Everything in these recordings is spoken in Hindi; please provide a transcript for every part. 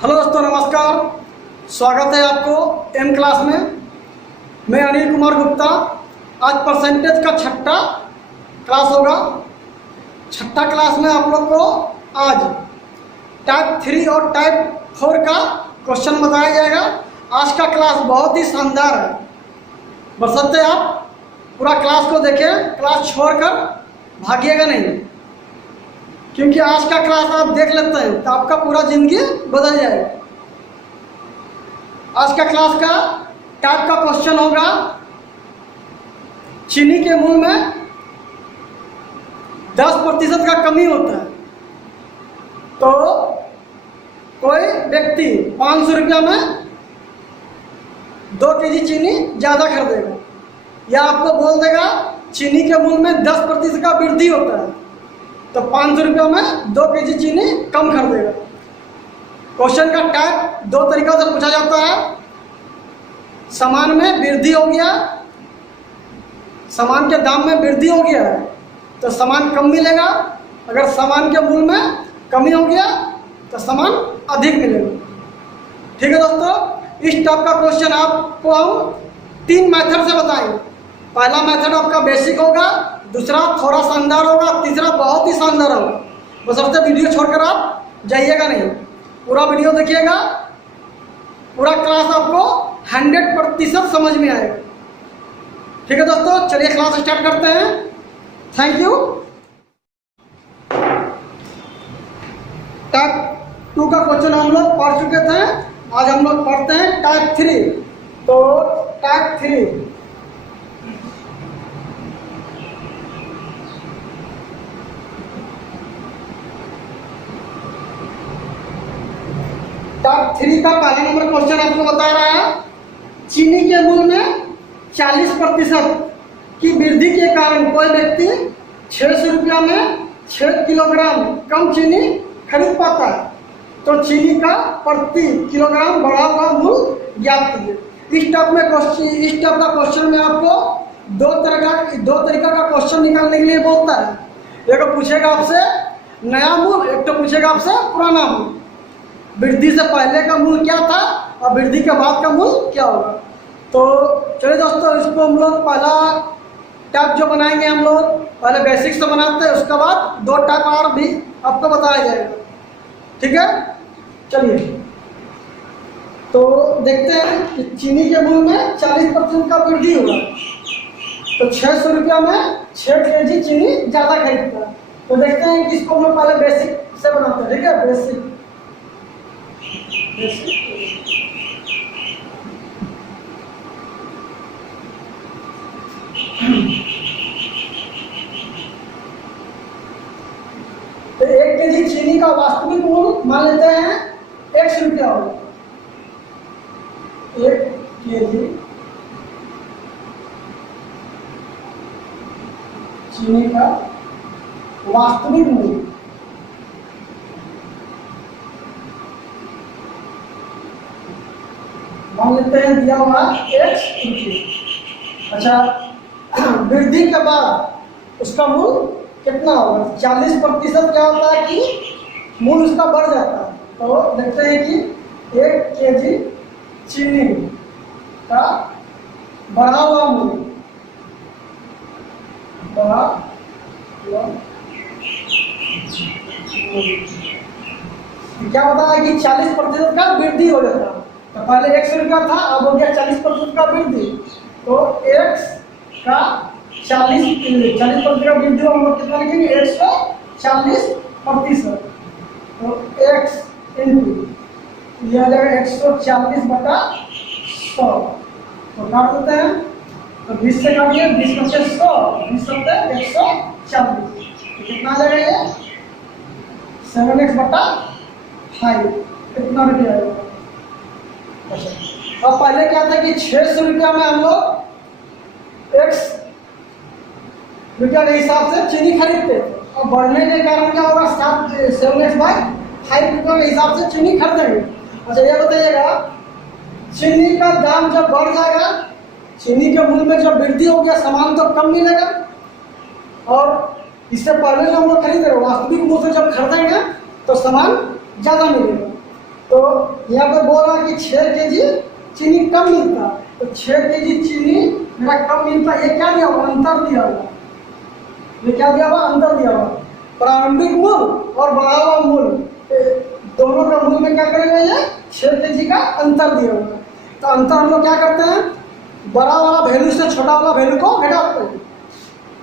हेलो दोस्तों, नमस्कार। स्वागत है आपको एम क्लास में। मैं अनिल कुमार गुप्ता। आज परसेंटेज का छठा क्लास होगा। छठा क्लास में आप लोग को आज टाइप 3 और टाइप 4 का क्वेश्चन बताया जाएगा। आज का क्लास बहुत ही शानदार है, बशर्ते आप पूरा क्लास को देखें। क्लास छोड़कर भागिएगा नहीं, क्योंकि आज का क्लास आप देख लेते हैं तो आपका पूरा जिंदगी बदल जाएगा। आज का क्लास का टाइप का क्वेश्चन होगा, चीनी के मूल्य में 10% का कमी होता है तो कोई व्यक्ति 500 रुपया में 2 केजी चीनी ज़्यादा खरीदेगा, या आपको बोल देगा चीनी के मूल्य में 10% का वृद्धि होता है तो 500 रुपया में 2 केजी चीनी कम खरीदेगा। क्वेश्चन का टाइप 2 तरीका से पूछा जाता है। सामान में वृद्धि हो गया, सामान के दाम में वृद्धि हो गया है तो सामान कम मिलेगा। अगर सामान के मूल्य में कमी हो गया तो सामान अधिक मिलेगा। ठीक है दोस्तों, इस टाइप का क्वेश्चन आपको हम 3 मेथड से बताएंगे। पहला मेथड आपका बेसिक होगा, दूसरा थोड़ा शानदार होगा, तीसरा बहुत ही शानदार होगा। बशर्ते वीडियो छोड़कर आप जाइएगा नहीं, पूरा वीडियो देखिएगा। पूरा क्लास आपको 100% समझ में आएगा। ठीक है दोस्तों, चलिए क्लास स्टार्ट करते हैं। Thank you. टाइप 2 का क्वेश्चन हम लोग पढ़ चुके थे। आज हम लोग पढ़ते हैं टाइप 3। तो टाइप 3 टाइप 3 का पहला नंबर क्वेश्चन आपको बता रहा है, चीनी के मूल्य में 40% की वृद्धि के कारण कोई व्यक्ति 600 रुपया में 6 किलोग्राम कम चीनी खरीद पाता है तो चीनी का प्रति किलोग्राम बढ़ा हुआ मूल्य ज्ञात कीजिए। इस टाइप का क्वेश्चन में आपको दो तरीका का क्वेश्चन निकालने के लिए बोलता है। एक पूछेगा आपसे नया मूल्य, एक तो पूछेगा आपसे पुराना मूल्य। वृद्धि से पहले का मूल्य क्या था और वृद्धि के बाद का मूल्य क्या होगा। तो चलिए दोस्तों, इसको हम लोग पहला टाइप जो बनाएंगे, हम लोग पहले बेसिक से बनाते हैं, उसके बाद 2 टाइप और भी आपको बताया जाएगा। ठीक है, चलिए तो देखते हैं कि चीनी के मूल्य में 40% का वृद्धि होगा तो 600 रुपया में 6 केजी चीनी ज़्यादा खरीदता है। तो देखते हैं कि इसको हम लोग पहले बेसिक से बनाते हैं। ठीक है, बेसिक तो 1 केजी चीनी का वास्तविक मूल्य मान लेते हैं 100 रुपया होगा। 1 केजी चीनी का वास्तविक मूल्य मान लेते हैं दिया हुआ 1 रुपये। अच्छा, वृद्धि के बाद उसका मूल्य कितना होगा। 40% क्या होता है कि मूल्य उसका बढ़ जाता है। तो देखते हैं कि 1 केजी चीनी का बढ़ा हुआ मूल्य क्या होता है कि 40% का वृद्धि हो जाता है। तो पहले 100 रुपया था, अब हो गया 40% का वृद्धि। तो x का 40% का वृद्धि हम लोग कितना लिखेंगे, 140%। तो x इंटू यह आ जाएगा 140/100। तो काट देते हैं, तो 20 से काटिए, 20 में से 100, 20 होते हैं 140। तो कितना आ जाएगा ये 7x/5। कितना रुपया आएगा। अब पहले क्या था कि 600 रुपया में हम लोग x रुपया के हिसाब से चीनी खरीदते थे। और बढ़ने के कारण क्या होगा, 7x/5 रुपया के हिसाब से चीनी खरीदेंगे। अच्छा, ये बताइएगा चीनी का दाम जब बढ़ जाएगा, चीनी के मूल्य में जब वृद्धि हो गया, सामान तो कम मिलेगा और इससे पहले जो हम लोग खरीद रहे हैं वास्तविक मूल्य से जब खरीदेंगे तो सामान ज़्यादा मिलेगा। तो यहाँ पे बोल रहा कि 6 केजी चीनी कम मिलता, तो 6 केजी चीनी मेरा कम मिलता, ये क्या दिया हुआ, अंतर दिया हुआ, ये क्या दिया हुआ, अंतर दिया हुआ। प्रारंभिक मूल और बढ़ा हुआ मूल दोनों का मूल में क्या करेंगे, ये 6 केजी का अंतर दिया हुआ। तो अंतर हम लोग क्या करते हैं, बड़ा वाला वैल्यू से छोटा वाला वैल्यू को घटाते हैं,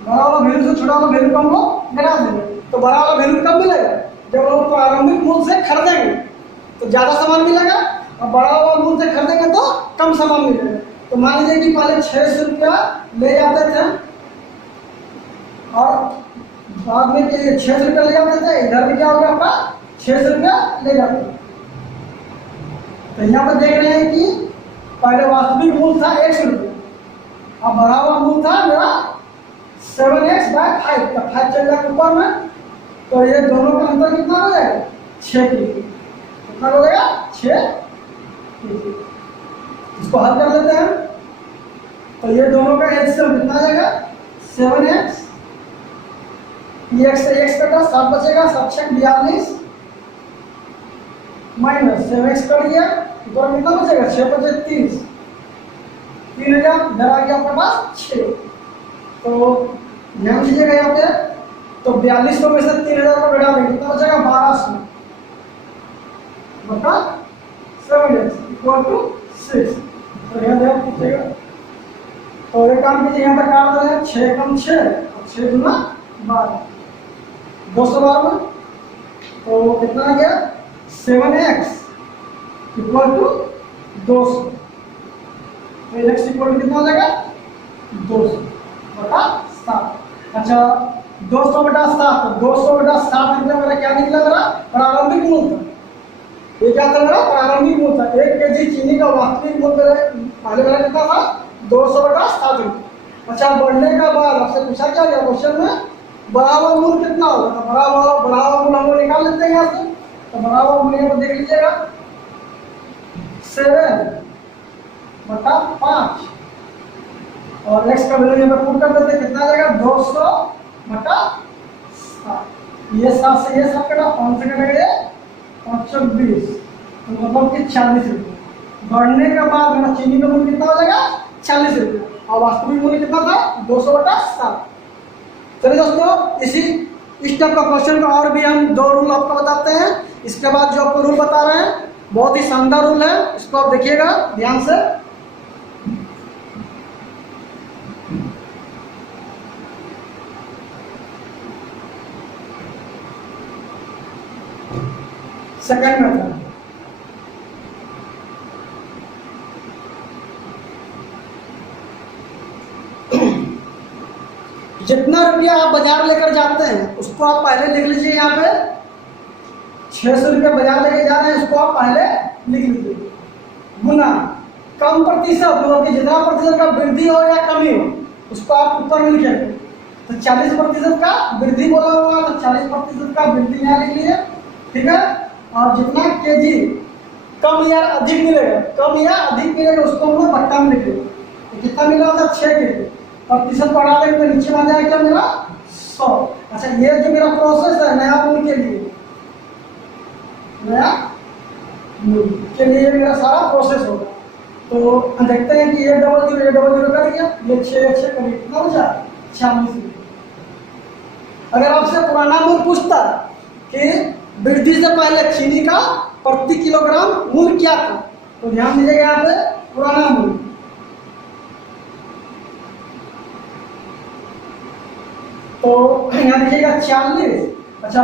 बड़ा वाला वैल्यू से छोटा वाला वैल्यू को हम लोग घटा देंगे। तो बड़ा वाला वैल्यू कब मिलेगा, जब हम प्रारंभिक मूल से खरीदेंगे तो ज्यादा सामान मिलेगा, और बड़ा वाला मूल से खरीदेंगे तो कम सामान मिलेगा। तो मान लीजिए कि पहले 600 रुपया ले जाते थे और बाद में 600 रुपया ले जाते थे, इधर भी क्या होगा आपका 600 रुपया ले जाते थे। तो यहाँ पर देख रहे हैं कि पहले वास्तविक मूल था 100 रुपया, अब बढ़ा हुआ मूल था मेरा 7x/5, तो 5 चल जाएगा ऊपर में, तो ये दोनों का अंतर कितना हो जाएगा, 6 केजी। कितना हो जाएगा, 6 केजी। इसको हल कर लेते हैं, तो ये दोनों का एलसीएम कितना आ जाएगा, 7x, x से x कटा 7 बचेगा, 7 6 42 माइनस 7x कट गया, ऊपर कितना बचेगा, 6 बचे 30, 3000 इधर आ गया आपके पास 6। तो ध्यान दीजिएगा यहाँ पे, तो 4200 में से 3000 को घटा देंगे, कितना बचेगा, 1200 बटा 7x इक्वल टू 6। तो यहाँ ध्यान दीजिएगा, तो एक काम कीजिए, यहाँ पर काट दें, 6 कम 6 और 6 दूना 12, 212 में, तो कितना आ गया, 7x इक्वल टू 200, तो x इक्वल टू कितना हो जाएगा, 200 बटा 7। अच्छा 200 बटा 7, 200 बटा 7 रुपया मेरा क्या निकला, मेरा प्रारंभिक मूल था। ये क्या था, मेरा प्रारंभिक मूल था। 1 केजी चीनी का वास्तविक मूल मेरे पहले मेरा कितना था, 200 बटा 7 रुपये। अच्छा बढ़ने का बाद आपसे पूछा क्या गया क्वेश्चन में, बढ़ा हुआ मूल कितना होगा, तो बढ़ा हुआ मूल हम लोग निकाल लेते हैं यहाँ से। तो बढ़ा हुआ मूल यहाँ पर देख लीजिएगा, 7 बटा 5 और x का वैल्यू यहाँ पे पुट कर देते हैं, कितना आ जाएगा, 200 बटा 7। ये 7 से ये 7 कटा, 5 से कटेगा 5 20, तो मतलब कि 40 रुपये। बढ़ने के बाद मेरा चीनी का मूल्य कितना हो जाएगा, 40 रुपये, और वास्तविक मूल्य कितना था, 200 बटा 7। चलिए दोस्तों, इसी इस टाइप का क्वेश्चन का और भी हम 2 रूल आपको बताते हैं। इसके बाद जो आपको रूल बता रहे हैं बहुत ही शानदार रूल है, इसको आप देखिएगा ध्यान से। सेकंड मेथड, जितना रुपया आप बाजार लेकर जाते हैं उसको आप पहले लिख लीजिए। यहाँ पे 600 रुपया बाजार लेकर जा रहे हैं, उसको आप पहले लिख लीजिए, गुना कम प्रतिशत, मतलब कि जितना प्रतिशत का वृद्धि हो या कमी हो उसको आप ऊपर में लिखेंगे। तो 40% का वृद्धि बोला होगा, तो 40% का वृद्धि यहाँ लिख लीजिए, ठीक है। और जितना केजी कम या अधिक मिलेगा, कम या अधिक मिलेगा उसको हम लोग बट्टा में लिखेंगे। तो कितना मिला होगा, 6 केजी, प्रतिशत बढ़ा देंगे तो नीचे आ जाएगा क्या मेरा, 100। अच्छा ये जो मेरा प्रोसेस है नया मूल के लिए, नया मूल के लिए मेरा सारा प्रोसेस होगा। तो देखते हैं कि ये डबल जीरो कर दिया, ये 6 करिए, कितना बचा, 46 रुपये। अगर आपसे पुराना मूल पूछता कि वृद्धि से पहले चीनी का प्रति किलोग्राम मूल्य क्या था, तो ध्यान दीजिएगा यहाँ पे पुराना मूल्य, तो यहाँ देखिएगा 40। अच्छा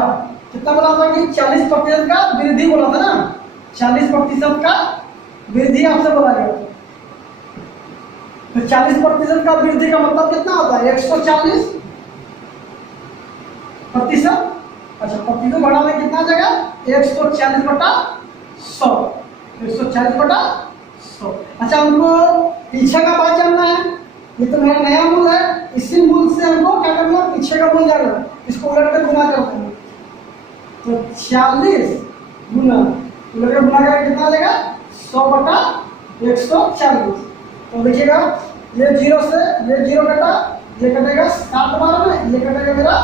कितना बोला था कि 40% का वृद्धि बोला था ना, 40% का वृद्धि आपसे बोला गया था। तो 40% का वृद्धि का मतलब कितना होता है, 140%। अच्छा प्रतिशत बढ़ा में कितना जगह, 140 बटा 100, 140 बटा 100। अच्छा हमको पीछे का बात जानना है, ये तो मेरा नया मूल है, इसी मूल से हमको क्या करना है, पीछे का मूल जानना है, इसको उलट कर गुना करते हैं। तो 40 गुना उलट कर गुना करके कितना आ जाएगा, 100 बटा 140। तो देखिएगा ये 0 से ये 0 कटा, ये कटेगा 7 बार में, ये कटेगा मेरा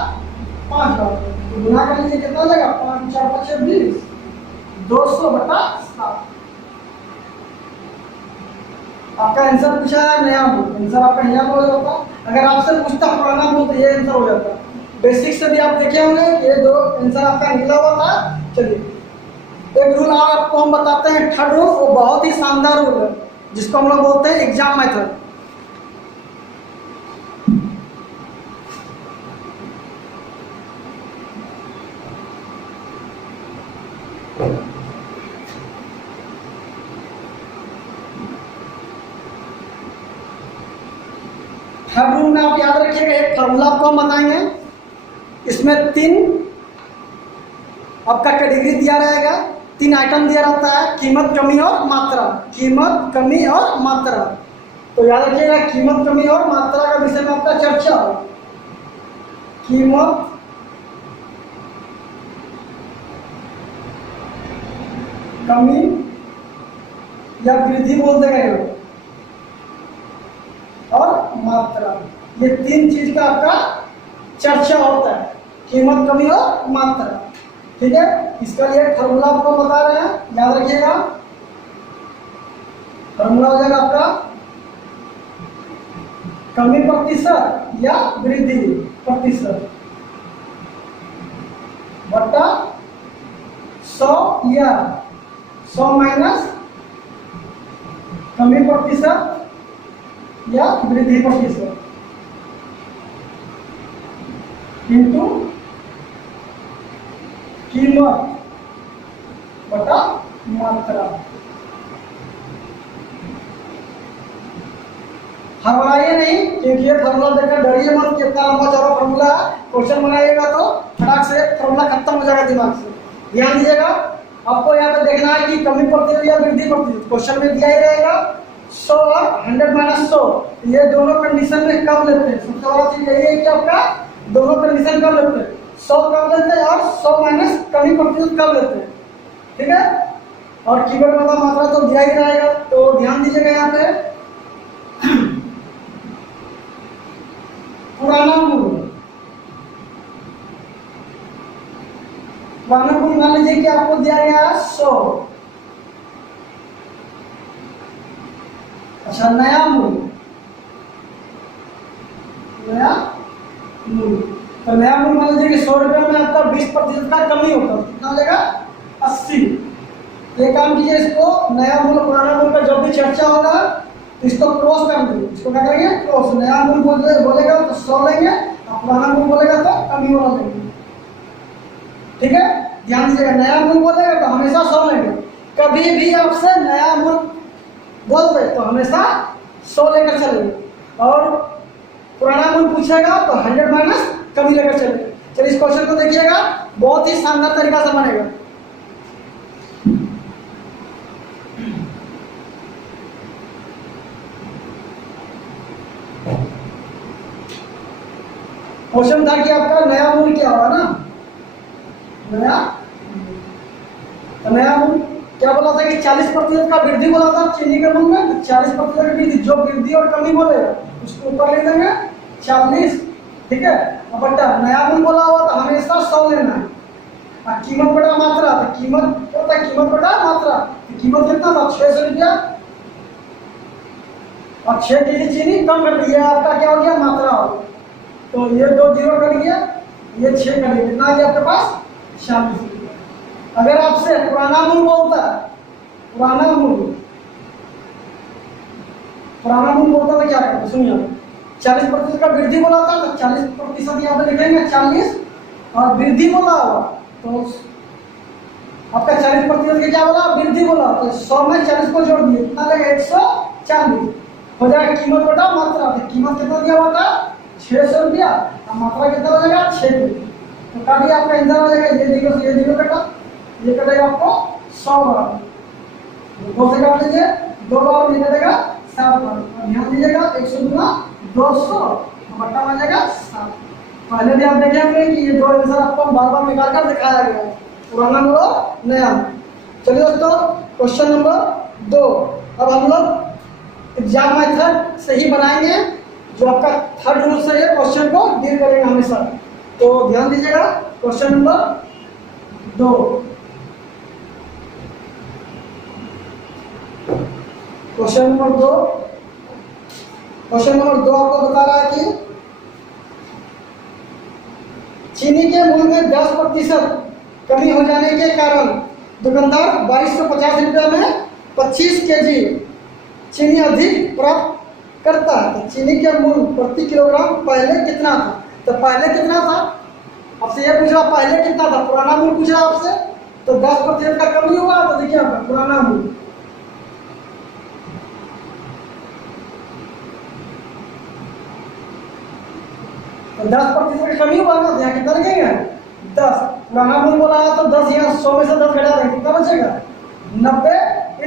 5 बार। तो गुना कर लीजिए, कितना आ जाएगा, 5 4 5 20, 200 बटा 7। आपका आंसर पूछा है नया मूल, आंसर आपका नया मूल हो जाता। अगर आपसे पूछता पुराना मूल तो ये आंसर हो जाता। बेसिक से भी आप देखे होंगे ये दो आंसर आपका निकला हुआ था। चलिए एक रूल और आपको हम बताते हैं, थर्ड रूल, वो बहुत ही शानदार रूल है जिसको हम लोग बोलते हैं एग्जाम मेथड। थर्ड रूल में आप याद रखिएगा, एक फॉर्मूला आपको हम बताएंगे, इसमें 3 आपका कैटेगरी दिया रहेगा, 3 आइटम दिया रहता है, कीमत, कमी और मात्रा। कीमत, कमी और मात्रा। तो याद रखिएगा कीमत, कमी और मात्रा का विषय में आपका चर्चा हो। कीमत, कमी या वृद्धि बोल देंगे और मात्रा, ये 3 चीज का आपका चर्चा होता है, कीमत, कमी और मात्रा। ठीक है, इसका लिए फॉर्मूला आपको बता रहे हैं, याद रखिएगा। फॉर्मूला हो जाएगा आपका कमी प्रतिशत या वृद्धि प्रतिशत बटा 100 या 100 माइनस कमी प्रतिशत या वृद्धि प्रतिशत किंतु कीमत बटा मात्रा। हरवाइए नहीं, क्योंकि ये फॉर्मूला देखकर डरिए मत, कितना लंबा चौड़ा फॉर्मूला है। क्वेश्चन बनाइएगा तो फटाक से फॉर्मूला खत्म हो जाएगा दिमाग से। ध्यान दीजिएगा, आपको यहाँ पे देखना है कि कमी प्रतिशत या वृद्धि प्रतिशत, क्वेश्चन में दिया ही रहेगा 100 और 100 माइनस 100, ये दोनों कंडीशन में कब लेते हैं। सबसे बड़ा चीज यही है कि आपका दोनों कंडीशन कब लेते हैं, 100 कब लेते हैं और 100 माइनस कमी प्रतिशत कब लेते हैं। ठीक है, और कीमत बटा मात्रा तो दिया ही रहेगा, तो ध्यान दीजिएगा यहाँ पे। पुराना मूल, पुराना मूल मान लीजिए कि आपको दिया गया है 100। अच्छा, नया मूल, नया मूल, तो नया मूल मान लीजिए कि 100 रुपये में आपका 20% का कमी होता है, कितना लेगा 80। ये काम कीजिए, इसको नया मूल पुराना मूल का जब भी चर्चा होगा तो इसको क्रॉस कर दीजिए। इसको क्या करेंगे, क्रॉस। नया मूल बोलेगा तो 100 लेंगे और पुराना मूल बोलेगा तो कमी वाला लेंगे। ठीक है, ध्यान दीजिएगा, नया मूल बोलेगा तो हमेशा 100 लेंगे। कभी भी आपसे नया मूल बोलते तो हमेशा 100 लेकर चलेंगे, और पुराना मूल पूछेगा तो 100 माइनस कमी लेकर चलेंगे। चलिए इस क्वेश्चन को देखिएगा, बहुत ही शानदार तरीका से बनेगा। क्वेश्चन था कि आपका नया मूल क्या होगा ना, नया मूल क्या बोला था कि 40% का वृद्धि बोला था चीनी के मूल में, तो 40% का वृद्धि, जो वृद्धि और कमी बोलेगा उसको ऊपर ले देंगे 40। ठीक है, और बटा नया मूल बोला हुआ तो हमेशा 100 लेना है। और कीमत बटा मात्रा, तो कीमत होता है कीमत बटा मात्रा, तो कीमत कितना था 600 रुपया, और 6 केजी चीनी कम कर दिया, आपका क्या हो गया, मात्रा हो गया। तो ये 2 जीरो कर गया, ये 6 कर गया, कितना आ गया आपके पास 46 रुपया। अगर आपसे पुराना मूल बोलता है, पुराना मूल बोलता था क्या करते, सुनिए, 40% का वृद्धि बोला था तो 40% यहाँ पे लिखेंगे 40, और वृद्धि बोला हुआ तो आपका 40% का क्या बोला, वृद्धि बोला, तो 100 में 40 को जोड़ दिए, कितना लगेगा 140 हो जाएगा। कीमत बटा मात्रा, तो कीमत कितना दिया हुआ था 600 रुपया, और मात्रा कितना हो जाएगा 6 रुपये, तो काटिए आपका आंसर हो जाएगा, ये जीरो कटा, ये कटेगा आपको 100 बार, 2 से काट लीजिए, 2 बार ये कटेगा 7 बार। ध्यान दीजिएगा, 100 गुना 200 बट्टा आ जाएगा 7। पहले भी आप देखे होंगे कि ये 2 आंसर आपको बार बार निकाल कर दिखाया गया है, पुराना मूल और नया मूल। चलिए दोस्तों, क्वेश्चन नंबर 2 अब हम लोग एग्जाम मेथड से ही बनाएंगे, जो आपका थर्ड रूल से है, क्वेश्चन को डील करेंगे हमेशा। तो ध्यान दीजिएगा, question number 2, question number 2, question number 2 आपको बता रहा है कि चीनी के मूल्य में 10% कमी हो जाने के कारण दुकानदार 2250 रुपये में 25 केजी चीनी अधिक प्राप्त करता है। तो चीनी के मूल्य प्रति किलोग्राम पहले कितना था? तो पहले कितना था? आपसे ये पूछ रहा पहले कितना था, पुराना मूल्य पूछ रहा आपसे। तो 10% का कमी हुआ, तो देखिए आपका पुराना मूल्य 10% का कमी हुआ ना, तो यहाँ कितना लगेगा 10। पुराना मूल्य बोला है तो 10, यहाँ 100 में से 10 घटा दें, कितना बचेगा 90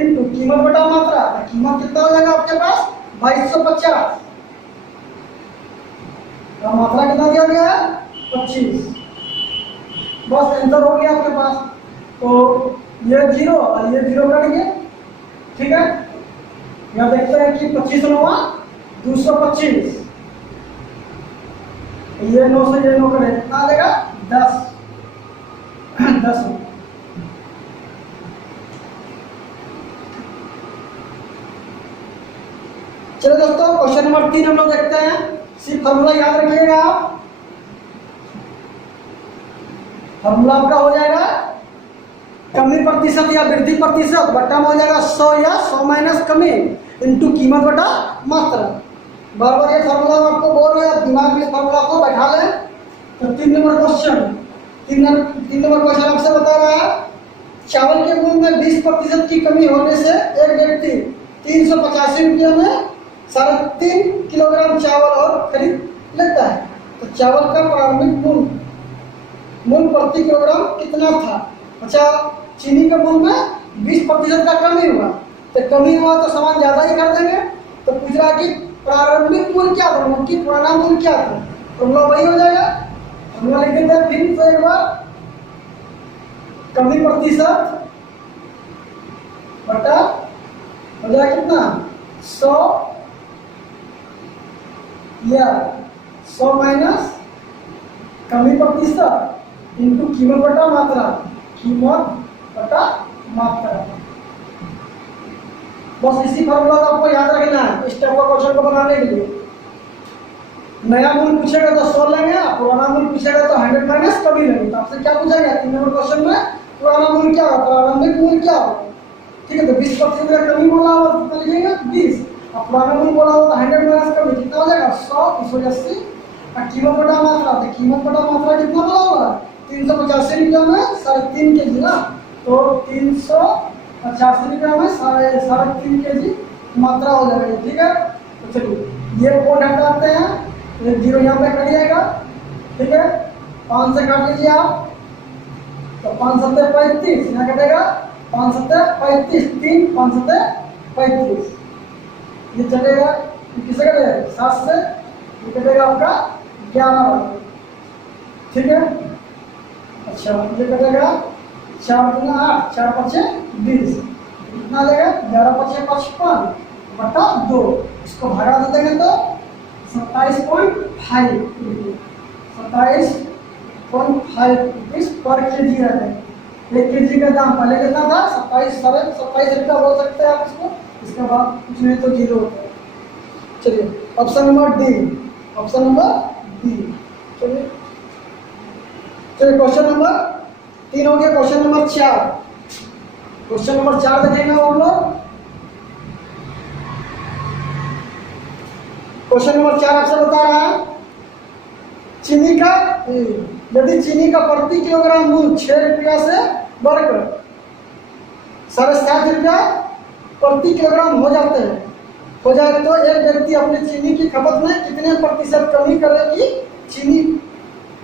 इंटू कीमत बटा मात्रा। कीमत कितना हो जाएगा आपके पास 2250, मात्रा कितना दिया गया है 25। बस आंसर हो गया आपके पास। तो ये 0 और ये 0 कट गए, ठीक है। यहाँ देखते हैं कि 25 9 225, ये 9 से ये 9 कटे कितना आ जाएगा 10 10। चलो दोस्तों, क्वेश्चन नंबर 3 हम लोग देखते हैं। सिर्फ फॉर्मूला याद रखिएगा आप। फॉर्मूला आपका हो जाएगा कमी प्रतिशत या वृद्धि प्रतिशत बटा में हो जाएगा 100 या 100 माइनस कमी इंटू कीमत बटा मात्रा। बार बार ये फॉर्मूला आपको बोल रहे हैं, दिमाग में फॉर्मूला को बैठा लें। तो 3 नंबर क्वेश्चन, 3 नंबर क्वेश्चन आपसे बता रहा है चावल के मूल्य में 20% की कमी होने से एक व्यक्ति 385 रुपये में 3.5 किलोग्राम चावल और खरीद लेता है। तो चावल का प्रारंभिक मूल्य प्रति किलोग्राम कितना था? अच्छा, चीनी के मूल्य में 20% का कमी हुआ, तो कमी हुआ तो सामान ज्यादा ही कर देंगे। तो पूछ रहा कि प्रारंभिक मूल्य क्या था, उनकी पुराना मूल्य क्या था? तो वही हो जाएगा। हम लोग लिख देते हैं फिर से एक बार, कमी प्रतिशत बटा हो जाएगा कितना 100 या 100 माइनस कमी प्रतिशत इंटू कीमत बटा मात्रा, कीमत बटा मात्रा। बस इसी फॉर्मूला को आपको याद रखना है इस टाइप का क्वेश्चन को बनाने के लिए। नया मूल्य पूछेगा तो 100 लेंगे, पुराना मूल्य पूछेगा तो 100 माइनस कमी लेंगे। तो आपसे क्या पूछेगा 3 नंबर क्वेश्चन में पुराना मूल्य क्या होगा, प्रारंभिक मूल्य क्या होगा, ठीक है। तो 20% का कमी बोला हो तो कितना लिखेंगे 20, और पुराना मूल्य बोला हो तो 100 माइनस कमी कितना हो जाएगा 100 180, और कीमत बटा मात्रा, तो कीमत बटा मात्रा कितना बोला होगा 385 रुपये में 3.5 केजी ना, तो 385 रुपये में 3.5 केजी मात्रा हो जाएगी, ठीक है। तो चलिए ये कोड हटाते हैं, एक 0 यहाँ पे कट जाएगा, ठीक है। 5 से काट लीजिए आप, तो 5 7 35 यहाँ कटेगा, 5 7 35, 3 5 7 35, ये चलेगा। किसे कटेगा 7 से, ये कटेगा आपका 11, ठीक है। अच्छा, ये कटेगा 4 दूना 8, 4 5 20, कितना आ जाएगा 11 5 55 बटा 2। इसको भगा दे देंगे तो 27.5 रुपीज पर केजी रहता है। 1 केजी का दाम पहले कितना था 27 रुपया बोल सकते हैं आप इसको, इसके बाद कुछ नहीं तो 0 होता है। चलिए option number D, option number D. चलिए क्वेश्चन नंबर 3 हो गया। क्वेश्चन नंबर 4, क्वेश्चन नंबर 4 देखेंगे हम लोग। क्वेश्चन नंबर 4 आपसे बता रहा है चीनी का, यदि चीनी का प्रति किलोग्राम मूल्य 6 रुपया से बढ़कर 7.5 रुपया प्रति किलोग्राम हो जाए तो एक व्यक्ति अपने चीनी की खपत में कितने प्रतिशत कमी करे कि चीनी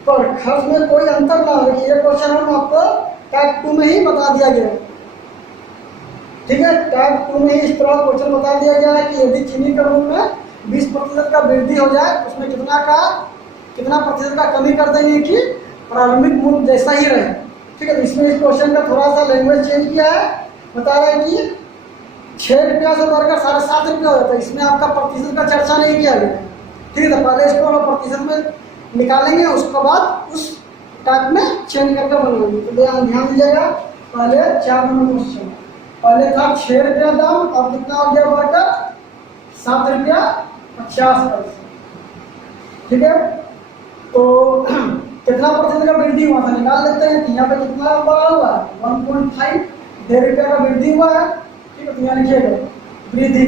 पर खर्च में कोई अंतर ना हो। ये क्वेश्चन हम आपको टाइप 2 में ही बता दिया गया है, ठीक है। टाइप 2 में ही इस तरह क्वेश्चन बता दिया गया है कि यदि चीनी का मूल्य में 20% का वृद्धि हो जाए, उसमें कितना प्रतिशत का कमी कर देंगे कि प्रारंभिक मूल्य जैसा ही रहे, ठीक है। तो इसमें इस क्वेश्चन का थोड़ा सा लैंग्वेज चेंज किया है, बता रहा है कि 6 रुपया से बढ़कर 7.5 रुपया होता है। इसमें आपका प्रतिशत का चर्चा नहीं किया गया है, ठीक है। तो पहले इसको हम प्रतिशत में निकालेंगे, उसके बाद उस टाइप में चेंज करके बनाएंगे। तो ध्यान दीजिएगा। पहले 4 नंबर क्वेश्चन, पहले था 6 रुपया दाम, अब कितना हो गया बढ़कर 7 रुपया 50 पैसे। ठीक है, तो कितना प्रतिशत का वृद्धि हुआ था निकाल लेते हैं। कि यहाँ पे कितना बढ़ा हुआ है 1.5, 1.5 रुपया का वृद्धि हुआ है। ठीक है, तो यहाँ लिखिएगा वृद्धि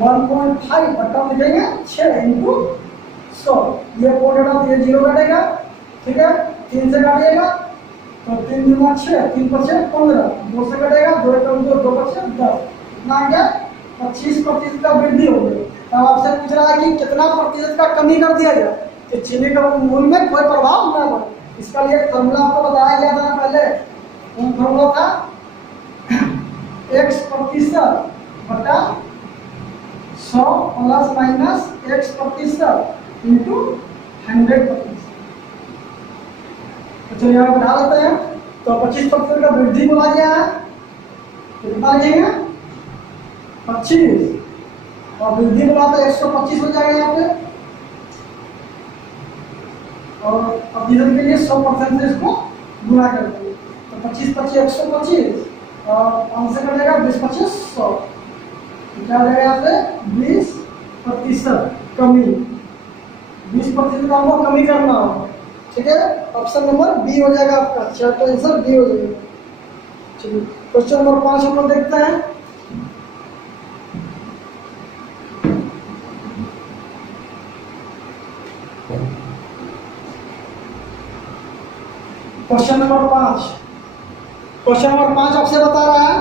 1.5 बटा लिखेंगे 6 इंटू 100। ये पॉइंट ये 0 कटेगा। ठीक है, 3 से काटिएगा तो 3 दूना 6, 3 पर 6 15, 2 से कटेगा 2 कम 2, 2 पर 6 10, कितना आ गया 25% का वृद्धि हो गई। अब आपसे पूछ रहा है कि कितना प्रतिशत का कमी कर दिया जाए कि चीनी का मूल्य में कोई प्रभाव न पड़े। इसका लिए फॉर्मूला आपको बताया गया था ना पहले। कौन फॉर्मूला था? x% बटा 100 प्लस माइनस x% इंटू 100%। तो चलिए यहाँ बढ़ा लेते हैं। तो 25% का वृद्धि बोला गया है, कितना लिखेंगे 25, और वृद्धि बोला तो 125 हो जाएगा यहाँ पे, और प्रतिशत के लिए 100% से इसको गुणा कर देंगे। तो 25 25 125 और 5 से कटेगा 20 25 100, क्या हो जाएगा यहाँ पे 20% कमी। 20% का हमको कमी करना होगा। ठीक है, ऑप्शन नंबर बी हो जाएगा आपका, चार आंसर बी हो जाएगा। चलिए क्वेश्चन नंबर 5 हम लोग देखते हैं। क्वेश्चन नंबर 5 आपसे बता रहा है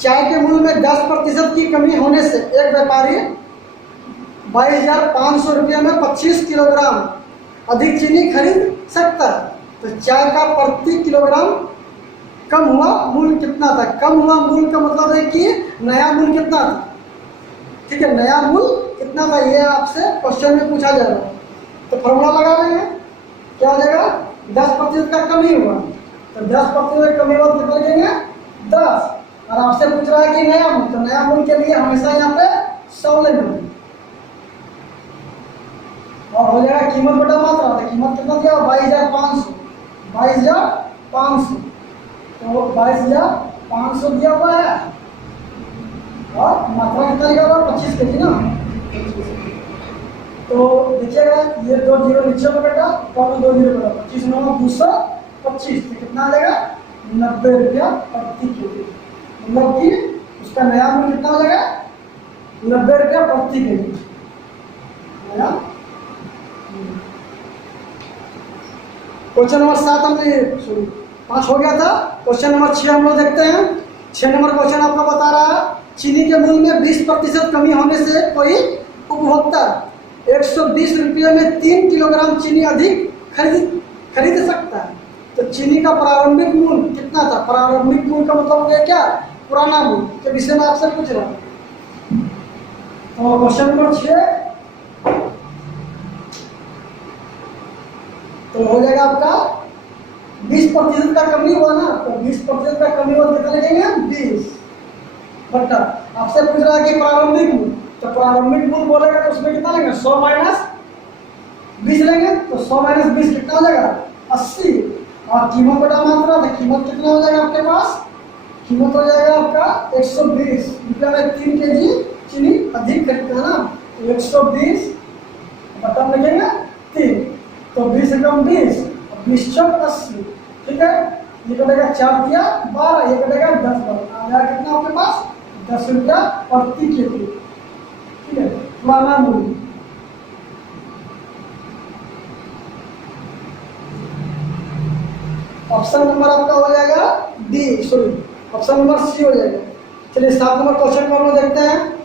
चाय के मूल्य में 10% की कमी होने से एक व्यापारी 22,500 रुपये में 25 किलोग्राम अधिक चीनी खरीद सकता है। तो चाय का प्रति किलोग्राम कम हुआ मूल्य कितना था? कम हुआ मूल्य का मतलब है कि नया मूल्य कितना था। ठीक है, नया मूल्य कितना था ये आपसे क्वेश्चन में पूछा जा रहा है। तो फॉर्मूला लगा लेंगे, क्या हो जाएगा 10% का कमी हुआ, तो 10% कमी हुआ कितना लिखेंगे 10। और आपसे पूछ रहा है कि नया मूल्य, तो नया मूल्य के लिए हमेशा यहाँ पे 100 लेना और हो जाएगा कीमत बटा मात्रा। तो कीमत कितना दिया 22,500, 22,500, तो 22,500 दिया हुआ है और मात्रा कितना लिखा हुआ 25 kg ना। तो देखिएगा ये 2 जीरो नीचे में बेटा, कौन 2 जीरो बेटा 25 9 225, तो कितना आ जाएगा 90 रुपया प्रति केजी। मतलब कि उसका नया मूल्य कितना हो जाएगा 90 रुपया प्रति केजी नया। क्वेश्चन नंबर 7 हमने 5 हो गया था। क्वेश्चन नंबर 6 हम लोग देखते हैं। 6 नंबर क्वेश्चन आपको बता रहा है चीनी के मूल्य में 20% कमी होने से कोई उपभोक्ता 120 रुपये में 3 किलोग्राम चीनी अधिक खरीद सकता है। तो चीनी का प्रारंभिक मूल्य कितना था? प्रारंभिक मूल्य का मतलब है क्या? पुराना मूल्य के विषय में आपसे पूछ रहा हूँ। तो क्वेश्चन नंबर 6 तो हो जाएगा आपका 20% का कमी हुआ ना, तो 20% का कमी हुआ कितना लिखेंगे 20 बटा आपसे पूछ रहा है कि प्रारंभिक मूल्य, तो प्रारंभिक मूल्य बोलेगा तो उसमें कितना लेंगे 100 माइनस 20 लेंगे, तो 100 माइनस 20 कितना हो जाएगा 80। और कीमत बटा मात्रा, तो कीमत कितना हो जाएगा आपके पास? कीमत हो जाएगा आपका 120 रुपया में 3 केजी चीनी अधिक खरीदते हैं ना, तो 120 बटा लिखेंगे 3, तो 20 से कम 20, 20 चौक 80। ठीक है, ये कटेगा 4 दिया 12, ये कटेगा 10 12, आ जाएगा कितना आपके पास 10 रुपया प्रति केजी। ठीक है, पुराना मूल्य। ऑप्शन नंबर आपका हो जाएगा D, sorry option number C हो जाएगा। चलिए 7 नंबर क्वेश्चन को हम लोग देखते हैं।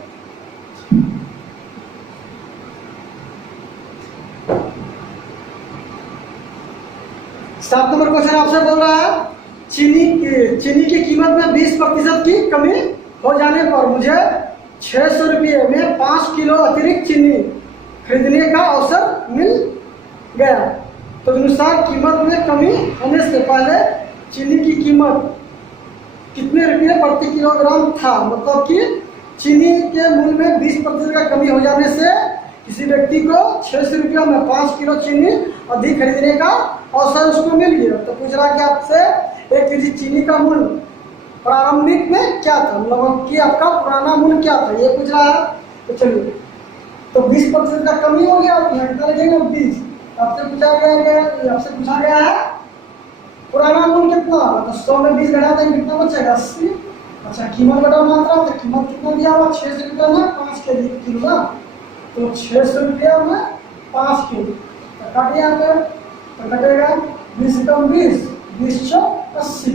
सात नंबर क्वेश्चन आपसे बोल रहा है चीनी की कीमत में 20% की कमी हो जाने पर मुझे 600 रुपये में 5 किलो अतिरिक्त चीनी खरीदने का अवसर मिल गया। तो अनुसार कीमत में कमी होने से पहले चीनी की कीमत कितने रुपये प्रति किलोग्राम था? मतलब कि चीनी के मूल्य में 20% का कमी हो जाने से किसी व्यक्ति को 600 रुपये में 5 किलो चीनी अधिक खरीदने का अवसर उसको मिल गया। तो पूछ रहा कि आपसे 1 केजी चीनी का मूल्य प्रारंभिक में क्या था, मतलब कि आपका पुराना मूल्य क्या था, ये पूछ रहा है। तो चलिए, तो 20% का कमी हो गया, यहाँ कितना लिखेंगे 20। आपसे पूछा गया है पुराना मूल्य कितना, तो 100 में 20 घटा देंगे कितना बचेगा 80। अच्छा, कीमत बटा मात्रा, तो कीमत कितना दिया हुआ 600 रुपये में 5 किलो ना, तो 600 रुपया में 5 किलो, तो काट यहाँ पे, तो कटेगा 20 कम 20, 20 चौक 80,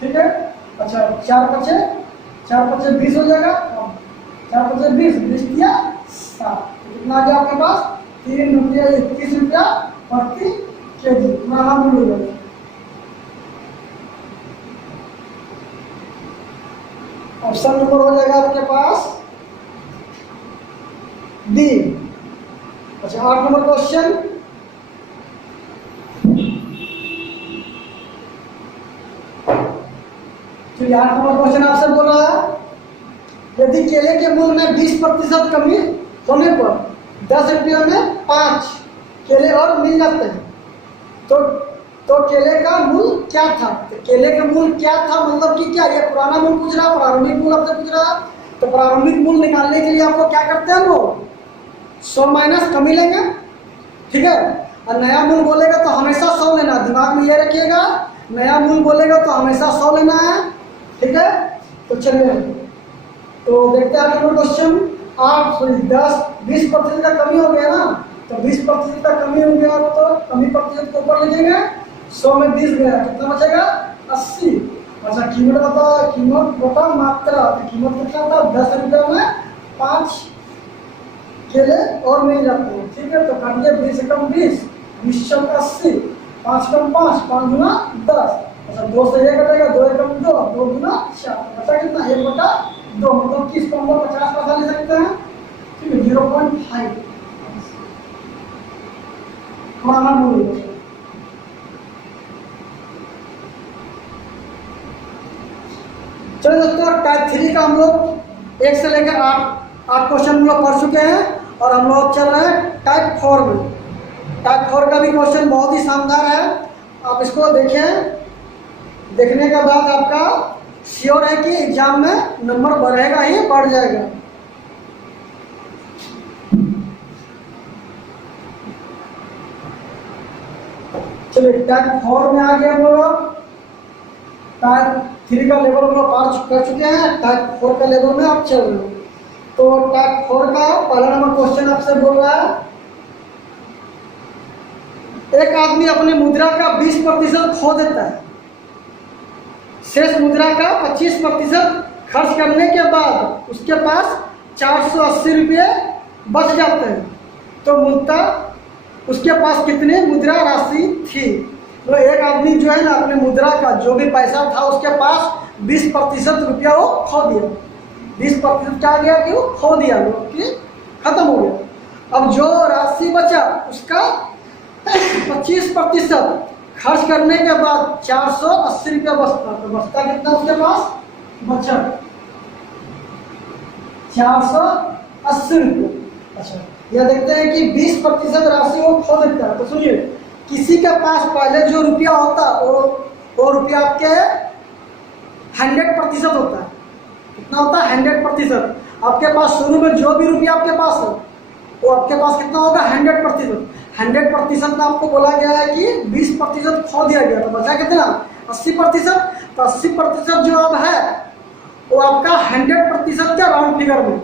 ठीक है। अच्छा, 4 पचे 20 हो जाएगा, 4 पचे 20 दिया 7, कितना आ गया आपके पास 3 रुपया 21 रुपया प्रति केजी पुराना मूल्य हो जाएगा। ऑप्शन नंबर हो जाएगा आपके पास डी। अच्छा, 8 नंबर क्वेश्चन, चलिए 8 नंबर क्वेश्चन आपसे बोल रहा है, यदि केले के मूल्य में 20% कमी होने पर 10 रुपये में 5 केले और मिल जाते हैं, तो केले का मूल्य क्या था। तो केले का मूल्य क्या था मतलब कि क्या, ये पुराना मूल्य पूछ रहा है, प्रारंभिक मूल्य आपसे पूछ रहा है। तो प्रारंभिक मूल्य निकालने के लिए आपको क्या करते हैं, वो 100 माइनस कमी लेंगे, ठीक है। और नया मूल्य बोलेगा तो हमेशा 100 लेना, दिमाग में ये रखिएगा, नया मूल्य बोलेगा तो हमेशा 100 लेना है, ठीक है। तो चलिए, तो देखते हैं क्वेश्चन 20% का कमी हो गया ना, तो 20% का कमी हो गया, तो कमी प्रतिशत को ऊपर लिखेंगे, 100 में 20 गया, कितना बचेगा 80। अच्छा, कीमत बता मात्रा, तो कीमत कितना था 10 रुपये में 5 केले और मिल जाते हैं, ठीक है। तो काटिए 20 कम 20, 20 चौक 80, 5 कम 5, 5 गुना 10। अच्छा, 2 से 1 कटेगा, 2 कम 2, 2 गुना 4, बचा कितना 1/2, मतलब कि इसको हम लोग 50 पैसा ले सकते हैं, ठीक है। 0.5 पुराना मूल्य। चलिए दोस्तों, टाइप 3 का हम लोग 1 से लेकर 8 क्वेश्चन हम लोग पढ़ चुके हैं, और हम लोग चल रहे हैं टाइप 4 में। टाइप 4 का भी क्वेश्चन बहुत ही शानदार है, आप इसको देखें, देखने के बाद आपका श्योर है कि एग्जाम में नंबर बढ़ेगा ही बढ़ जाएगा। चलिए, टाइप 4 में आ गया हम लोग, टाइप 3 का लेवल हम लोग पार कर चुके हैं, टाइप 4 का लेवल में आप चल रहे हो। तो टाइप 4 का पहला नंबर क्वेश्चन आपसे बोल रहा है, एक आदमी अपनी मुद्रा का 20% खो देता है, शेष मुद्रा का 25% खर्च करने के बाद उसके पास 480 रुपये बच जाते हैं, तो मूलतः उसके पास कितनी मुद्रा राशि थी। तो एक आदमी जो है ना, अपने मुद्रा का जो भी पैसा था उसके पास 20% रुपया वो खो दिया, 20% क्या गया कि वो खो दिया, कि खत्म हो गया। अब जो राशि बचा उसका 25% खर्च करने के बाद 480 रुपया बचता, तो बचता कितना उसके पास बचा 480 रुपये। अच्छा, यह देखते हैं कि 20% राशि वो खो देता है। तो सुनिए, किसी के पास पहले जो रुपया होता वो रुपया आपके 100% होता है। कितना होता है 100%। आपके पास शुरू में जो भी रुपया आपके पास है वो आपके पास कितना होगा 100%। 100% में आपको बोला गया है कि 20% खो दिया गया, तो बचा कितना 80%। तो 80% जो अब है वो आपका 100% क्या राउंड फिगर में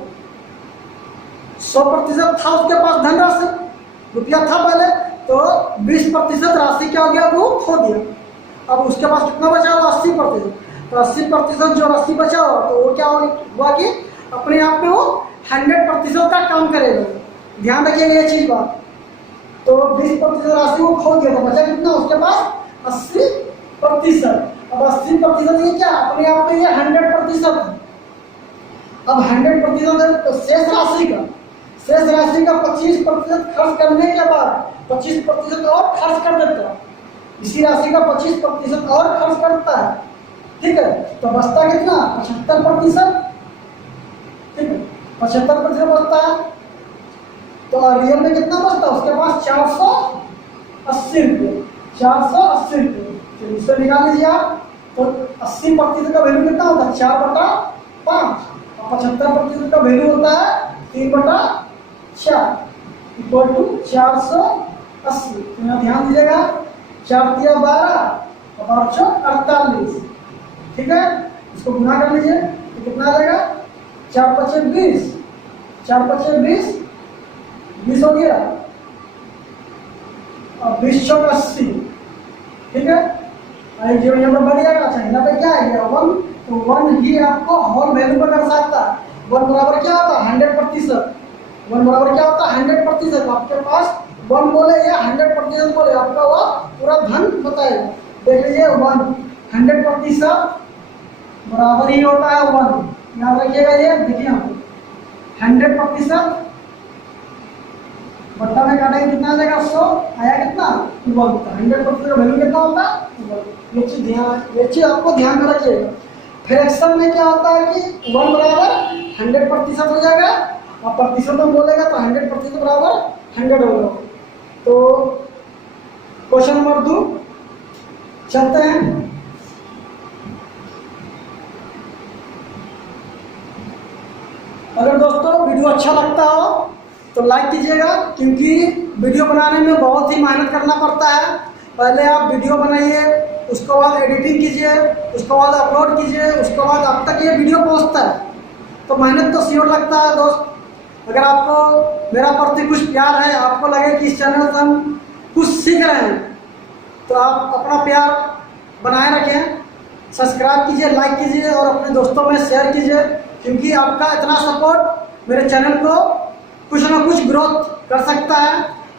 100% था उसके पास धनराशि, रुपया था पहले, तो 20% राशि क्या हो गया वो खो दिया। अब उसके पास कितना बचा हुआ 80%। तो 80% जो राशि बचा हुआ तो वो क्या हुआ कि अपने आप में वो 100% का काम करेगा। ध्यान रखिएगा ये चीज बात। तो 20% राशि वो खो दिया, तो बचा कितना उसके पास 80%। अब 80% ये क्या अपने आप में ये 100% है। अब 100% तो शेष राशि का 25% खर्च करने के बाद 25% और खर्च कर देता है, इसी राशि का 25% और खर्च करता है, ठीक है। तो बचता कितना 75%, ठीक है, 75% बचता है। तो रियल में कितना बचता है उसके पास 480 रुपये। 480 रुपये। इससे निकाल लीजिए आप। तो 80% का वैल्यू कितना होता है? 4/5 और 75% का वैल्यू होता है 3/4 इक्वल टू 480। तो यहाँ ध्यान दीजिएगा, 4 तिया 12 और 4 48। ठीक है, इसको गुना कर लीजिए तो कितना आ जाएगा? 4 पचे 20, 4 पचे 20, 20 हो गया और 20 चौक 80। ठीक है, जो यहाँ पर बढ़ जाएगा। अच्छा, यहाँ पे क्या है? 1, तो 1 ही आपको होल वैल्यू पर दर्शाता है। 1 बराबर क्या होता है? 100%। 1 बराबर क्या होता है? 100%। आपके पास 1 बोले या 100% बोले, आपका वो पूरा धन बताएगा। देख लीजिए, 100% बराबर ही होता है 1। याद रखिएगा ये। देखिए 100% बट्टा में काटेंगे कितना आ जाएगा? 100 आया कितना? 1। 100% का वैल्यू कितना होता है? 1। ये चीज आपको ध्यान में रखिएगा। फ्रैक्शन में क्या होता है कि 1 बराबर 100% हो जाएगा और प्रतिशत में बोलेगा तो 100% बराबर 100 होगा। तो क्वेश्चन नंबर 2 चलते हैं। अगर दोस्तों वीडियो अच्छा लगता हो तो लाइक कीजिएगा, क्योंकि वीडियो बनाने में बहुत ही मेहनत करना पड़ता है। पहले आप वीडियो बनाइए, उसके बाद एडिटिंग कीजिए, उसके बाद अपलोड कीजिए, उसके बाद अब तक ये वीडियो पहुंचता है। तो मेहनत तो श्योर लगता है दोस्त। अगर आपको मेरा प्रति कुछ प्यार है, आपको लगे कि इस चैनल से हम कुछ सीख रहे हैं, तो आप अपना प्यार बनाए रखें, सब्सक्राइब कीजिए, लाइक कीजिए और अपने दोस्तों में शेयर कीजिए, क्योंकि आपका इतना सपोर्ट मेरे चैनल को कुछ ना कुछ ग्रोथ कर सकता है।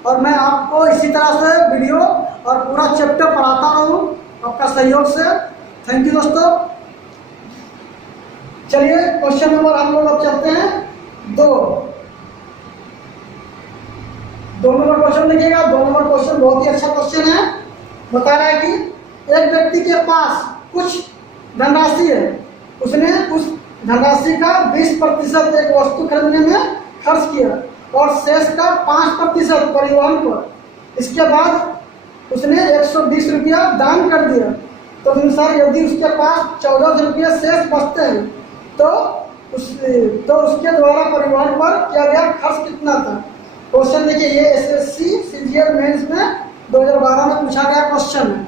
और मैं आपको इसी तरह से वीडियो और पूरा चैप्टर पढ़ाता रहूँ आपका सहयोग से। थैंक यू दोस्तों। चलिए क्वेश्चन नंबर हम लोग अब चलते हैं 2 नंबर क्वेश्चन देखिएगा। 2 नंबर क्वेश्चन बहुत ही अच्छा क्वेश्चन है। बता रहा है कि एक व्यक्ति के पास कुछ धनराशि है, उसने उस धनराशि का 20% एक वस्तु खरीदने में खर्च किया और शेष का 5% परिवहन पर। इसके बाद उसने 120 रुपया दान कर दिया। तो अनुसार यदि उसके पास 1400 रुपया शेष बचते हैं तो उसके द्वारा परिवहन पर किया गया खर्च कितना था? क्वेश्चन देखिए, ये एसएससी सीजीएल मेंस में 2012 में पूछा गया क्वेश्चन है।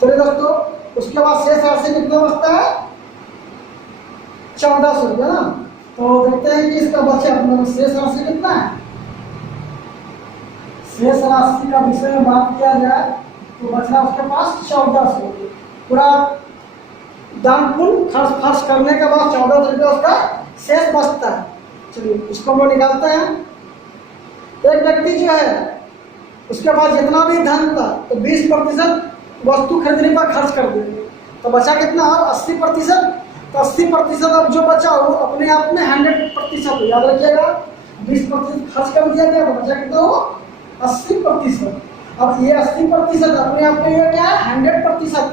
चलिए दोस्तों, उसके बाद शेष राशि कितना बचता है? 1400 रुपया ना। तो देखते हैं कि इसका बचे अपना शेष राशि कितना है। शेष राशि का विषय में बात किया जाए तो बच रहा उसके पास 1400। पूरा दान पुण्य खर्च करने के बाद 1400 रुपया उसका शेष बचता है। चलिए इसको हम लोग निकालते हैं। एक व्यक्ति जो है उसके पास जितना भी धन था तो 20% वस्तु खरीदने पर खर्च कर दिया, तो बचा कितना? 80%। तो 80% अब जो बचा वो अपने आप में 100% याद रखिएगा। 20% खर्च कर दिया गया तो बचा कितना हो? 80%। अब ये 80% अपने आप में ये क्या है? 100%।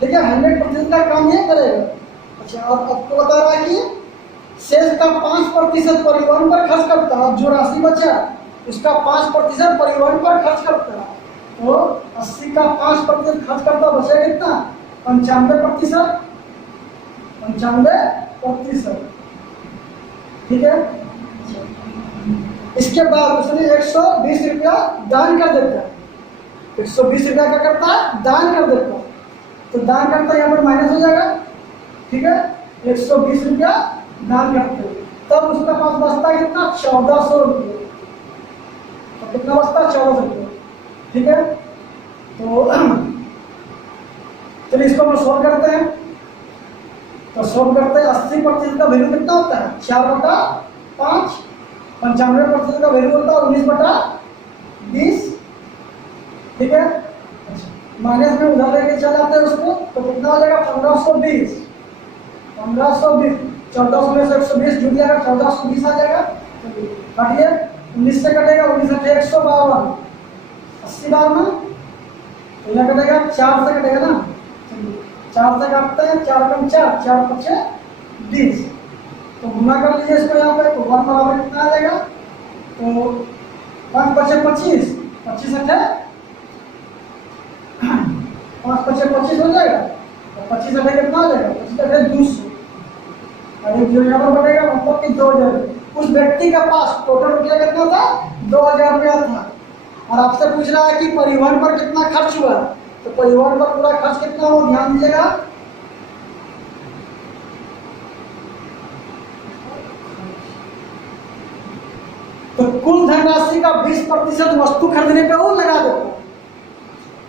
ठीक है, 100% का काम ये करेगा। अच्छा, अब आपको बता रहा है कि शेष का 5% परिवहन पर खर्च करता है। अब जो राशि बचा उसका 5% परिवहन पर खर्च करता है, तो 80 का 5% खर्च करता, बचा कितना? 95%। 95%। ठीक है, इसके बाद उसने 120 रुपया दान कर देता है। 120 रुपया क्या करता है? दान कर देता है। तो दान करता है, यहाँ पर माइनस हो जाएगा। ठीक है, 120 रुपया दान करते हैं, तब उसका पास बचता कितना? 1400 रुपये। तो कितना बचता? 1400 रुपये। ठीक है, तो चलिए इसको हम सोल्व करते हैं। तो सोल्व करते हैं, 80% का वैल्यू कितना होता है? 4/5। 95% का वैल्यू होता है 19/20। ठीक है, माइनस में उधर लेके चल जाते हैं उसको, तो कितना हो जाएगा? 1520। 1520 1400 में से 120 जुड़ जाएगा, 1420 आ जाएगा। काटिए, 19 से कटेगा, 19 से 152। 80 बार में तो यह कटेगा, 4 से कटेगा ना। 4 से काटते हैं, 4 कम 4, 4 पचे 20। तो गुना कर लीजिए इसको यहाँ पे, तो 1 बराबर कितना आ जाएगा? तो 1 पचे 25, 25 अठे 5 पचे 25 हो जाएगा, और 25 अठे कितना हो जाएगा, 25 अठे 200, और एक जो यहाँ पर बढ़ेगा मतलब कि 2000। उस व्यक्ति के पास टोटल रुपया कितना था, 2000 रुपया था। और आपसे पूछ रहा है कि परिवहन पर कितना खर्च हुआ, तो परिवहन पर पूरा खर्च कितना हो, ध्यान दीजिएगा। तो कुल धनराशि का 20% वस्तु खरीदने पे वो लगा देता है।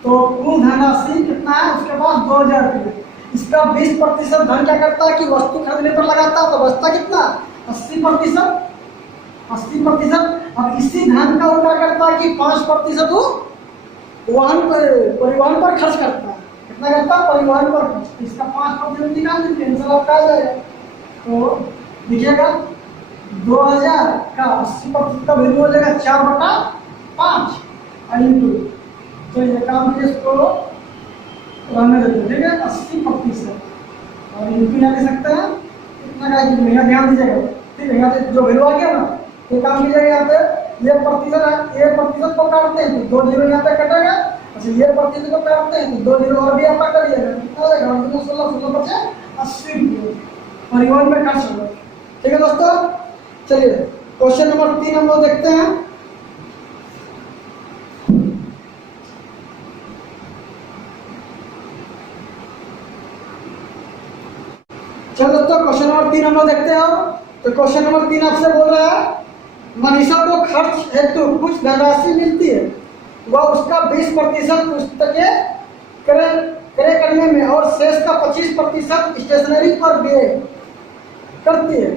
तो कुल धनराशि कितना है उसके पास, 2000 रुपये। इसका 20% धन क्या करता है कि वस्तु खरीदने पर लगाता है, तो बचता कितना, 80%। 80%। अब इसी धन का वो क्या करता है कि 5% वो परिवहन पर खर्च करता है। कितना करता है, परिवहन पर खर्च। इसका 5% निकाल दीजिए, आंसर आपका आ जाएगा। तो देखिएगा 2000 का 80% का वैल्यू हो जाएगा 4/5 इंटू, तो ये काम कीजिए, इसको रहने देते हैं, ठीक है, 80%। और इंटू यहाँ ले सकते हैं, कितना का यहाँ ध्यान दीजिएगा, ठीक है। यहाँ से जो वैल्यू आ गया ना, ये काम कीजिएगा, यहाँ पे ये प्रतिशत है, ये प्रतिशत को काटते हैं तो 2 जीरो यहाँ पे कटेगा। अच्छा, ये प्रतिशत को काटते हैं तो 2 जीरो और भी आपका कर दिएगा, कितना हो जाएगा, 16 बचे 80 रुपये परिवहन में खर्च होगा। ठीक है दोस्तों, चलिए क्वेश्चन नंबर 3 हम लोग देखते हैं। चलो दोस्तों, क्वेश्चन नंबर 3 हम लोग देखते हैं। तो क्वेश्चन नंबर 3 आपसे बोल रहा है, मनीषा को खर्च हेतु कुछ धनराशि मिलती है, वह उसका 20% पुस्तकें क्रय करने में और शेष का 25% स्टेशनरी पर व्यय करती है,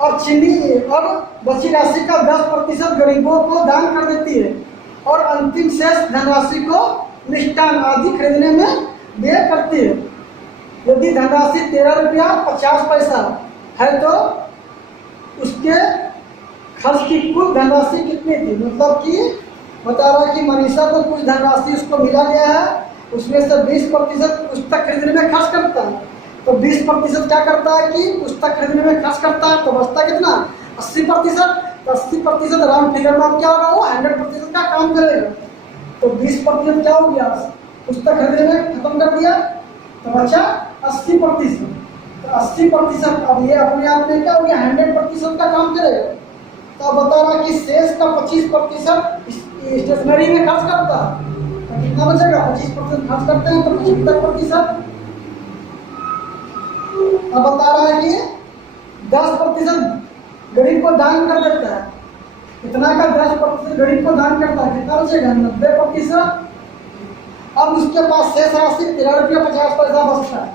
और चीनी और बची राशि का 10% गरीबों को दान कर देती है, और अंतिम शेष धनराशि को मिष्ठान आदि खरीदने में व्यय करती है। यदि धनराशि 13 रुपया 50 पैसा है तो उसके खर्च की कुल धनराशि कितनी थी। मतलब कि बता रहा है कि मनीषा को कुछ धनराशि उसको मिला गया है, उसमें से 20% पुस्तक खरीदने में खर्च करता है। तो 20% क्या करता है कि पुस्तक खरीदने में खर्च करता है, तो बचता कितना, 80%। तो 80% राउंड फिगर में क्या होगा, वो 100% का काम करेगा। तो 20% क्या हो गया, पुस्तक खरीदने में खत्म कर दिया, तो बचा 80%। तो 80%, अब ये अपने आप में क्या हो गया, 100% का काम करेगा। तो अब बता रहा कि शेष का 25% स्टेशनरी में खर्च करता है, तो कितना बचेगा, 25% खर्च करते हैं तो 75%। अब बता रहा है कि 10% गरीब को दान कर देता है, कितना का 10% गरीब को दान करता है, कितना बचेगा, 90%। अब उसके पास शेष राशि 13 रुपया 50 पैसा बचता है,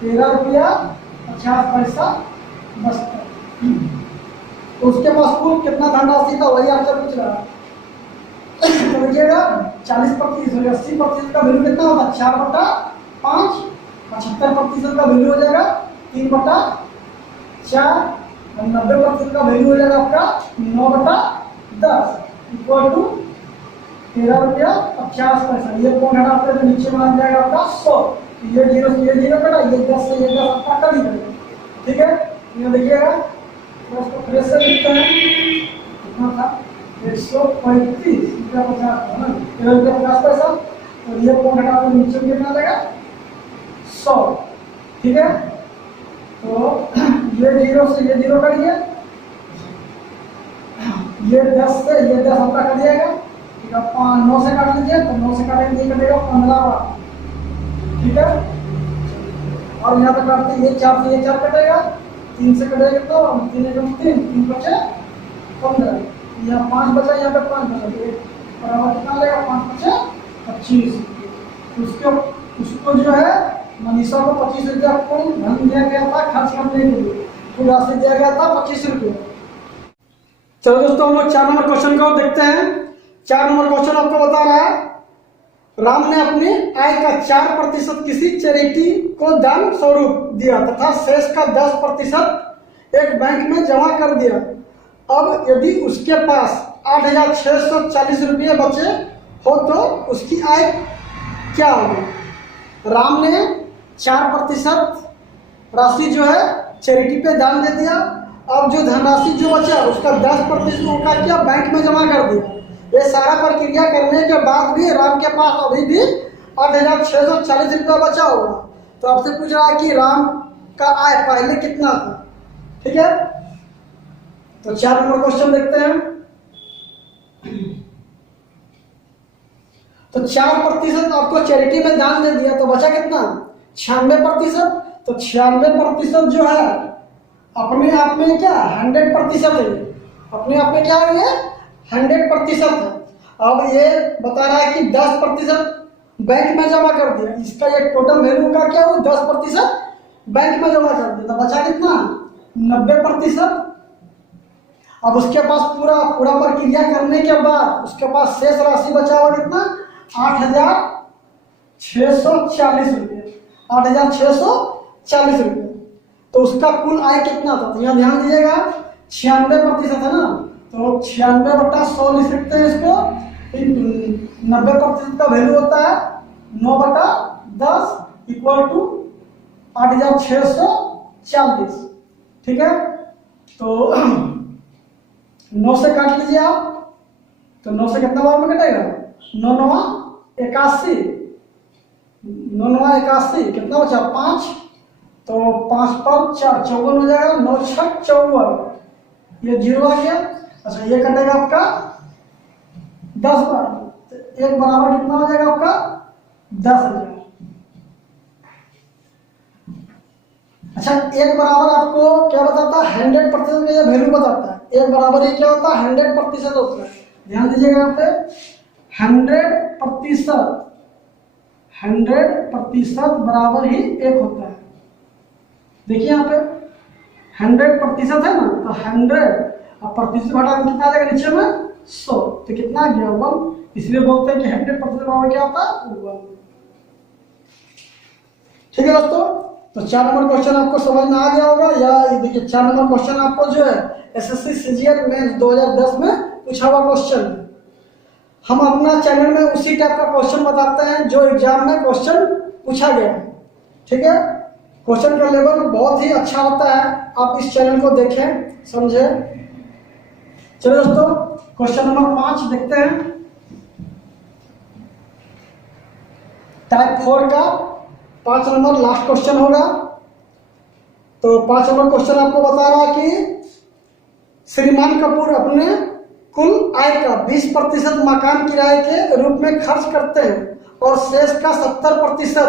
13 रुपया 50 पैसा बचता है। तो उसके पास कुल कितना धनराशि था, वही आपसे पूछ रहा है। तो देखिएगा 40% 80% का वैल्यू कितना होगा, 4/5। 75% का वैल्यू हो जाएगा 3/4, और 90% का वैल्यू हो जाएगा आपका 9/10 इक्वल टू 13 रुपया 50 पैसा। ये कौन हटाते हैं तो नीचे में आ जाएगा आपका 100। ये जीरो से ये जीरो कटा, ये 10 से ये 10 आपका कट ही करेगा। ठीक है, ये देखिएगा, तो उसको फ्रेश से लिखते हैं, कितना था, 135 रुपया 50 है ना, 13 रुपया 50 पैसा। और ये कौन हटाते हैं नीचे में कितना लगेगा, 100। ठीक है, तो ये जीरो से ये जीरो करिए, ये 10 से ये 10 आपका कट जाएगा। ठीक है, 9 से काट लीजिए, तो 9 से काटेंगे ये कटेगा 15। ठीक है, और यहाँ पे काटते ये 4 से ये 4 कटेगा, 3 से कटेगा तो 3 बचे 15, यहाँ 5 बचा, यहाँ पे 5 बचा, बराबर कितना लेगा, 5 बचे 25। उसको जो है मनीषा को 25 रुपया कुल धन दिया गया था खर्च करने के लिए, कुल राशि दिया गया था 25 रुपये। चलो दोस्तों, हम लोग 4 नंबर क्वेश्चन को देखते हैं। 4 नंबर क्वेश्चन आपको बता रहा है, राम ने अपनी आय का 4% किसी चैरिटी को दान स्वरूप दिया तथा शेष का 10% एक बैंक में जमा कर दिया। अब यदि उसके पास 8,640 रुपये बचे हो तो उसकी आय क्या होगी। राम ने 4% राशि जो है चैरिटी पे दान दे दिया। अब जो धनराशि जो बचा उसका 10% उनका क्या बैंक में जमा कर दिया। ये सारा प्रक्रिया करने के बाद भी राम के पास अभी भी 8,640 रुपया बचा होगा। तो आपसे पूछ रहा है कि राम का आय पहले कितना था। ठीक है, तो 4 नंबर क्वेश्चन देखते हैं। तो 4% आपको चैरिटी में दान दे दिया, तो बचा कितना 96%। तो 96% जो है अपने आप में क्या 100% है, अपने आप में क्या है ये 100% है। अब ये बता रहा है कि 10% बैंक में जमा कर दिया, इसका ये टोटल वैल्यू का क्या हुआ 10% बैंक में जमा कर दिया, तो बचा कितना 90%। अब उसके पास पूरा प्रक्रिया करने के बाद उसके पास शेष राशि बचा हुआ कितना 8,640 रुपये, 8,640 रुपये। तो उसका कुल आय कितना था, तो यहाँ ध्यान दीजिएगा 96% है ना, तो 96/100 लिख सकते हैं इसको। 90% का वैल्यू होता है 9/10 इक्वल टू 8,640। ठीक है, तो 9 से काट लीजिए आप, तो 9 से कितना बार में कटेगा 9 81, 9 81 कितना बचा 5, तो 5 पर 4 54 हो जाएगा, 9 6 54, ये 0 आ गया। अच्छा ये कटेगा आपका 10 बार, तो 1 बराबर कितना हो जाएगा आपका 10,000। अच्छा 1 बराबर आपको क्या बताता है 100% का ये वैल्यू बताता है। 1 बराबर ये क्या होता है 100% होता है, ध्यान दीजिएगा यहाँ पे 100% बराबर ही 1 होता है। देखिए यहाँ पे 100% है ना, तो 100 अब प्रतिशत घटा कितना आ जाएगा नीचे में 100, तो कितना आ गया 1। इसलिए बोलते हैं कि 100% बराबर क्या होता है 1। ठीक है दोस्तों, तो 4 नंबर क्वेश्चन आपको समझ में आ गया होगा। या देखिए 4 नंबर क्वेश्चन आपको जो है एसएससी सीजीएल मेंस 2010 में पूछा हुआ क्वेश्चन है। हम अपना चैनल में उसी टाइप का क्वेश्चन बताते हैं जो एग्जाम में क्वेश्चन पूछा गया है। ठीक है, क्वेश्चन का लेवल बहुत ही अच्छा होता है, आप इस चैनल को देखें समझें। चलो दोस्तों क्वेश्चन नंबर 5 देखते हैं। टाइप 4 का 5 नंबर लास्ट क्वेश्चन होगा। तो 5 नंबर क्वेश्चन आपको बता रहा कि श्रीमान कपूर अपने कुल आय का 20% मकान किराए के रूप में खर्च करते हैं और शेष का 70%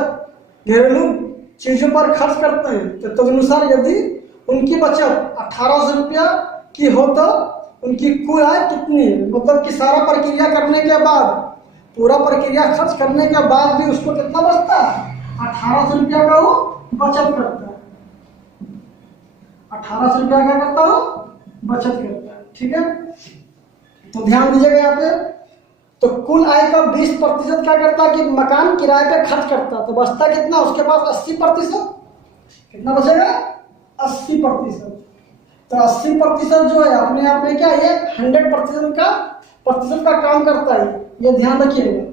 घरेलू चीजों पर खर्च करते हैं। तो तदनुसार यदि उनकी बचत 1,800 रुपया की हो तो उनकी कुल आय कितनी है। मतलब कि सारा प्रक्रिया करने के बाद, पूरा प्रक्रिया खर्च करने के बाद भी उसको कितना बचता है 1,800 रुपया का वो बचत करता है। 1,800 रुपया क्या करता हो बचत करता है। ठीक है, तो ध्यान दीजिएगा यहाँ पे। तो कुल आय का 20% क्या करता है कि मकान किराए पे खर्च करता है, तो बचता कितना उसके पास 80%। कितना बचेगा 80%। तो 80% जो है अपने आप में क्या ये 100% का काम करता है, ये ध्यान रखिएगा।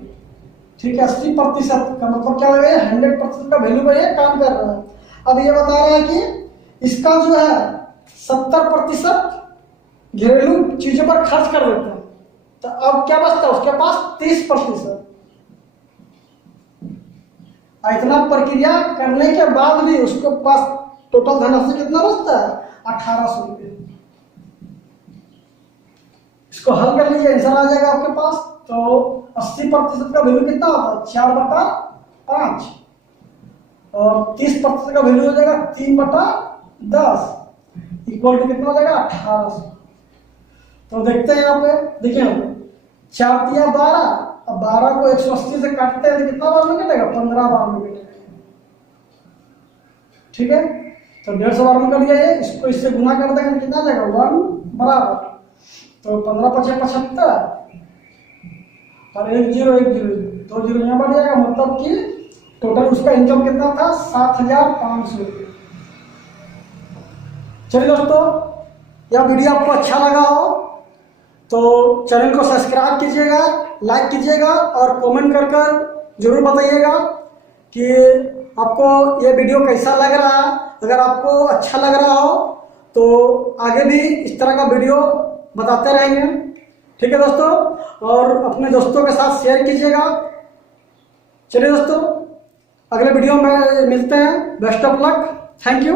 ठीक है, 80% का मतलब क्या है 100% का वैल्यू पर ये काम कर रहा है। अब ये बता रहा है कि इसका जो है 70% घरेलू चीजों पर खर्च कर देता है, तो अब क्या बचता है उसके पास 30%। इतना प्रक्रिया करने के बाद भी उसके पास टोटल धनराशि कितना बचता है 1,800 रुपये। इसको हल कर लीजिए, आंसर आ जाएगा आपके पास। तो 80% का वैल्यू कितना होता है 4/5 और 30% का वैल्यू हो जाएगा 3/10 इक्वल टू कितना हो जाएगा 1,800। तो देखते हैं यहाँ पे, देखिए यहाँ पे 4 दिया 12, अब 12 को 180 से काटते हैं तो कितना बार में कटेगा 15 बार में कटेगा। ठीक है, तो 150 बार में कर लिया ये, इसको इससे गुना कर देंगे कितना आ जाएगा 1 बराबर, तो 15 × 5 = 75 और 1 0 1 0 2 0 यहाँ बढ़ जाएगा। मतलब कि टोटल उसका इनकम कितना था 7,500 रुपये। चलिए दोस्तों, यह वीडियो आपको अच्छा लगा हो तो चैनल को सब्सक्राइब कीजिएगा, लाइक कीजिएगा और कमेंट कर जरूर बताइएगा कि आपको ये वीडियो कैसा लग रहा है। अगर आपको अच्छा लग रहा हो तो आगे भी इस तरह का वीडियो बताते रहेंगे। ठीक है दोस्तों, और अपने दोस्तों के साथ शेयर कीजिएगा। चलिए दोस्तों, अगले वीडियो में मिलते हैं। Best of luck, thank you.